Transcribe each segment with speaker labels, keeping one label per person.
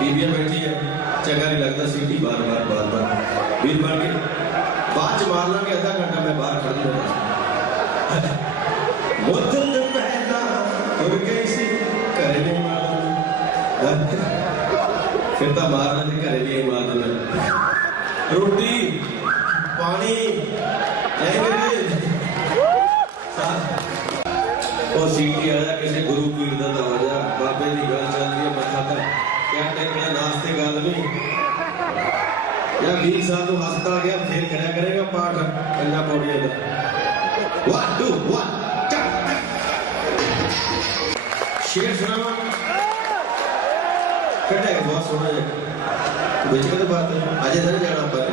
Speaker 1: ਬੀਬੀਆਂ ਬੈਠੀ ਹੈ ਚੰਗਾ ਨਹੀਂ ਲੱਗਦਾ ਸੀਟੀ ਬਾਰ ਬਾਰ ਬਾਰ ਬਾਰ ਵੀਰ ਬਣ ਕੇ ਬਾਅਦ ਚ ਮਾਰ ਲਾਂਗੇ ਅੱਧਾ ਘੰਟਾ ਮੈਂ ਬਾਹਰ ਖੜ ਜਾਣਾ
Speaker 2: ਮੁੱਦਤ ਪਹਿਲਾਂ ਤੁਰ ਗਈ ਸੀ
Speaker 1: ਘਰੇ ਨਹੀਂ ਮਾਰਦਾ ਫਿਰ ਤਾਂ ਮਾਰਨਾ ਤੇ ਘਰੇ ਵੀ ਮਾਰ ਰੋਟੀ ਪਾਣੀ ਲੈ ਉਹ ਸੀਟੀ ਆਇਆ ਕਿਸੇ ਗੁਰੂ ਪੀਰ ਦਾ। ਤਾਂ ਬਾਬੇ ਦੀ ਗੱਲ ਚੱਲਦੀ ਹੈ ਮੱਥਾ ਤਾਂ ਕਿਆ ਟੇਕਣਾ ਨਾਸਤੇ ਗੱਲ ਨਹੀਂ ਯਾ 20 ਸਾਲ ਨੂੰ ਹਸਪਤਾਲ ਗਿਆ ਫੇਰ ਕਰਿਆ ਕਰੇਗਾ ਪਾਠ ਪੰਜਾ ਪੌੜੀਆਂ ਦਾ 1 ਸੋਹਣਾ ਜਿਹਾ ਵਿੱਚ ਕਦੇ ਬਾਤ ਅਜੇ ਤਾਂ ਨਹੀਂ ਜਾਣਾ ਪਰ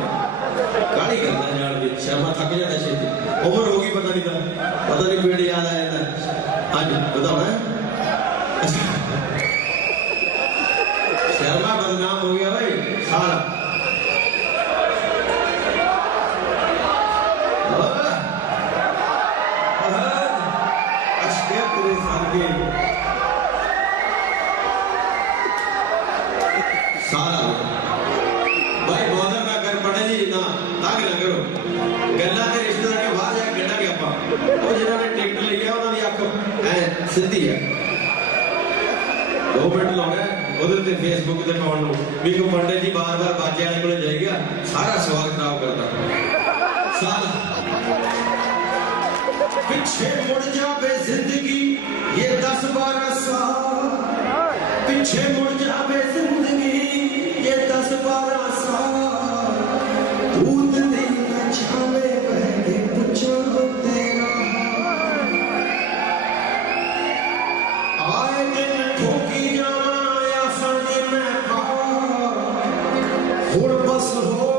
Speaker 1: ਕਾਹਲੀ ਕਰਦਾ ਜਾਣ ਦੀ ਸ਼ਰਮਾ ਥੱਕ ਜਾਂਦਾ ਛੇਤੀ ਉਮਰ ਹੋ ਗਈ ਪਤਾ ਨਹੀਂ ਤਾਂ ਪਤਾ ਨਹੀਂ ਪਿੰਡ ਯਾਦ ਆ ਜਾਂਦਾ ਅੱਜ ਬਤਾਉਣਾ ਸ਼ਰਮਾ ਬਦਨਾਮ ਹੋ ਗਿਆ ਭਾਈ ਸਾਰਾ ਅਸ਼ਕੇ ਤੇਰੇ ਸਰਗੇ ਸਾਰਾ ਭਾਈ ਬੋਦਰ ਨਾ ਕਰ ਪੜੇ ਜੀ ਨਾ ਤੰਗ ਨਾ ਕਰੋ। ਗੱਲਾਂ ਤੇ ਰਿਸ਼ਤੇਦਾਰ ਕੇ ਬਾਹਰ ਜਾ ਕੇ ਕੱਢਾਂਗੇ ਆਪਾਂ? ਉਹ ਜਿਹਨਾਂ ਨੇ ਟਿਕਟ ਲਈ ਉਹਨਾਂ ਦੀ ਅੱਖ ਐ ਸਿੱਧੀ ਆ। ਦੋ ਮਿੰਟ ਲਾਉਣਾ ਉਹਦੇ ਤੇ ਫੇਸਬੁੱਕ ਤੇ ਪਾਉਣ ਨੂੰ। ਵੀ ਕੋ ਪੰਡਿਤ ਜੀ ਬਾਰ-ਬਾਰ ਬਾਜੇ ਵਾਲੇ ਕੋਲ ਜਾਈ ਗਿਆ, ਸਾਰਾ ਸਵਾਲ ਖਰਾਬ ਕਰਦਾ। ਸਾਰਾ।
Speaker 2: ਪਿੱਛੇ ਮੁੜ ਜਾਵੇ ਜ਼ਿੰਦਗੀ, ਇਹ 10 12 ਸਾਲ। ਪਿੱਛੇ ਮੁੜ ਜਾਵੇ
Speaker 1: nosso.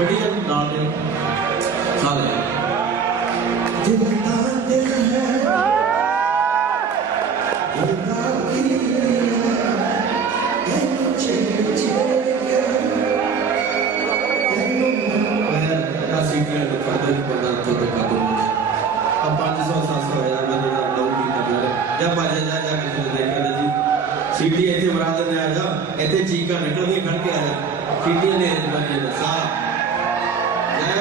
Speaker 1: ਕਿਹੜੀ ਹੈ ਨਾਲ ਦੇ ਸਾਰੇ
Speaker 2: ਦਿਲ ਦਾ ਦਿਲ ਹੈ ਦਿਲ ਦਾ ਕੀ ਹੈ ਇਹ ਚੇ ਚੇ
Speaker 1: ਮੈਂ ਅਸੀਂ ਕੀ ਨੂੰ ਕਰਦੇ ਬੰਦਾ ਤੋਂ ਤੇ ਕਾ ਆ 500 700 ਹਜ਼ਾਰ ਬੰਦੇ ਦਾ ਲੋਨ ਕੀ ਕਰਨਾ ਜਾਂ ਬਾਜਾ ਜਾ ਜਾ ਕੇ ਤੁਸੀਂ ਜੀ ਸੀਟੀ ਇੱਥੇ ਮਰਾ ਦਿੰਦੇ ਆ ਜਾ ਇੱਥੇ ਚੀਕਾਂ ਨਿਕਲਦੀਆਂ, ਖੜ ਕੇ ਆ ਜਾ। ਸੀਟੀਆਂ ਨੇ ਬੰਦੇ ਦਾ ਸਾਰਾ